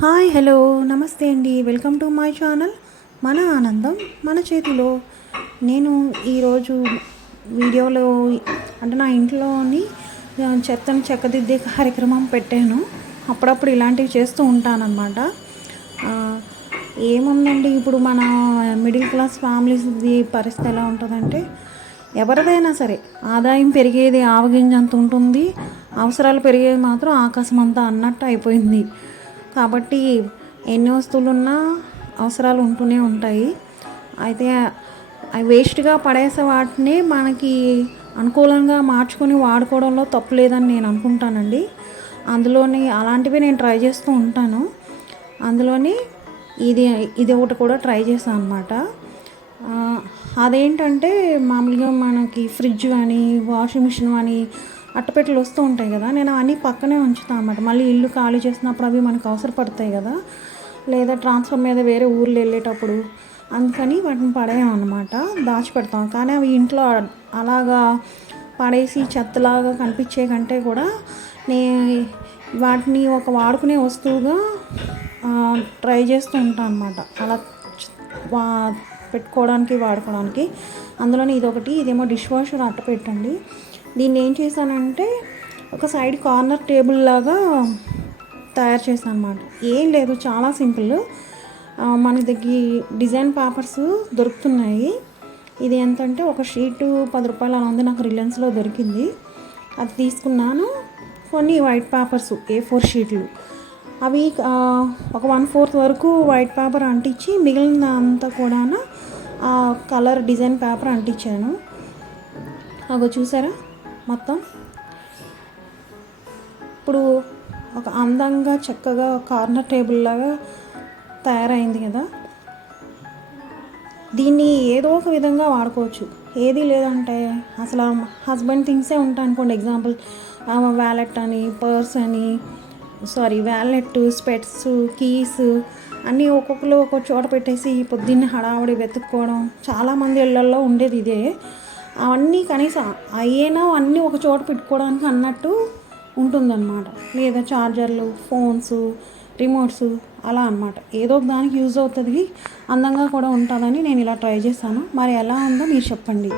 Hi hello నమస్తే అండి. Welcome to my channel మన ఆనందం మన చేతిలో. నేను ఈరోజు వీడియోలో అంటే నా ఇంట్లోని చెత్తను చెక్కదిద్దే కార్యక్రమం పెట్టాను. అప్పుడప్పుడు ఇలాంటివి చేస్తూ ఉంటానన్నమాట. ఏముందండి? ఇప్పుడు మన మిడిల్ క్లాస్ ఫ్యామిలీస్ది పరిస్థితి ఎలా ఉంటుందంటే ఎవరిదైనా సరే ఆదాయం పెరిగేది ఆవగింజంత ఉంటుంది. అవసరాలు పెరిగేది మాత్రం ఆకాశం అంతా అన్నట్టు అయిపోయింది. కాబట్టి ఎన్ని వస్తువులున్నా అవసరాలు ఉంటూనే ఉంటాయి. అయితే అవి వేస్ట్గా పడేసే వాటిని మనకి అనుకూలంగా మార్చుకొని వాడుకోవడంలో తప్పు లేదని నేను అనుకుంటానండి. అందులోని అలాంటివి నేను ట్రై చేస్తూ ఉంటాను. అందులోని ఇది ఇది ఒకటి కూడా ట్రై చేశాను అనమాట అదేంటంటే మామూలుగా మనకి ఫ్రిడ్జ్ కానీ వాషింగ్ మిషన్ కానీ అట్టపెట్టెలు వస్తూ ఉంటాయి కదా నేను అన్నీ పక్కనే ఉంచుతాను అనమాట మళ్ళీ ఇల్లు ఖాళీ చేసినప్పుడు అవి మనకు అవసరపడతాయి కదా లేదా ట్రాన్స్ఫర్ మీద వేరే ఊర్లు వెళ్ళేటప్పుడు. అందుకని వాటిని పడేయం అనమాట దాచిపెడతాం. కానీ అవి ఇంట్లో అలాగా పడేసి చెత్తలాగా కనిపించే కంటే కూడా నే వాటిని ఒక వాడుకునే వస్తువుగా ట్రై చేస్తూ ఉంటాను అనమాట అలా వా పెట్టుకోవడానికి వాడుకోవడానికి. అందులోనే ఇదొకటి ఇదేమో డిష్ వాషర్ అట్ట పెట్టండి దీన్ని ఏం చేశానంటే ఒక సైడ్ కార్నర్ టేబుల్ లాగా తయారు చేశాను అనమాట ఏం లేదు చాలా సింపుల్. మన దగ్గర డిజైన్ పేపర్స్ దొరుకుతున్నాయి. ఇది ఎంతంటే ఒక షీటు పది రూపాయలు అలా ఉంది నాకు రిలయన్స్లో దొరికింది. అది తీసుకున్నాను. కొన్ని వైట్ పేపర్స్ ఏ ఫోర్ షీట్లు. అవి ఒక వన్ ఫోర్త్ వరకు వైట్ పేపర్ అంటించి మిగిలిన అంతా కూడా ఆ కలర్ డిజైన్ పేపర్ అంటించాను. అగో చూసారా? మొత్తం. ఇప్పుడు ఒక అందంగా చక్కగా కార్నర్ టేబుల్ లాగా తయారైంది కదా. దీన్ని ఏదో ఒక విధంగా వాడుకోవచ్చు. ఏది లేదంటే అసలు హస్బెండ్ థింగ్సే ఉంటాయి అనుకోండి. ఎగ్జాంపుల్ వ్యాలెట్ అని పర్స్ అని సారీ వ్యాలెట్ స్పెట్స్ కీస్ అన్నీ ఒక్కొక్కరు ఒక్కొక్క చోట పెట్టేసి పొద్దున్నే హడావుడి వెతుక్కోవడం. చాలామంది ఇళ్ళల్లో ఉండేది ఇదే. అవన్నీ కనీసం అయ్యేనా అన్నీ ఒక చోట పెట్టుకోవడానికి అన్నట్టు ఉంటుందన్నమాట. లేదా చార్జర్లు ఫోన్స్ రిమోట్స్ అలా అన్నమాట. ఏదో ఒక దానికి యూజ్ అవుతుంది అందంగా కూడా ఉంటుందని నేను ఇలా ట్రై చేశాను. మరి ఎలా ఉందో మీరు చెప్పండి.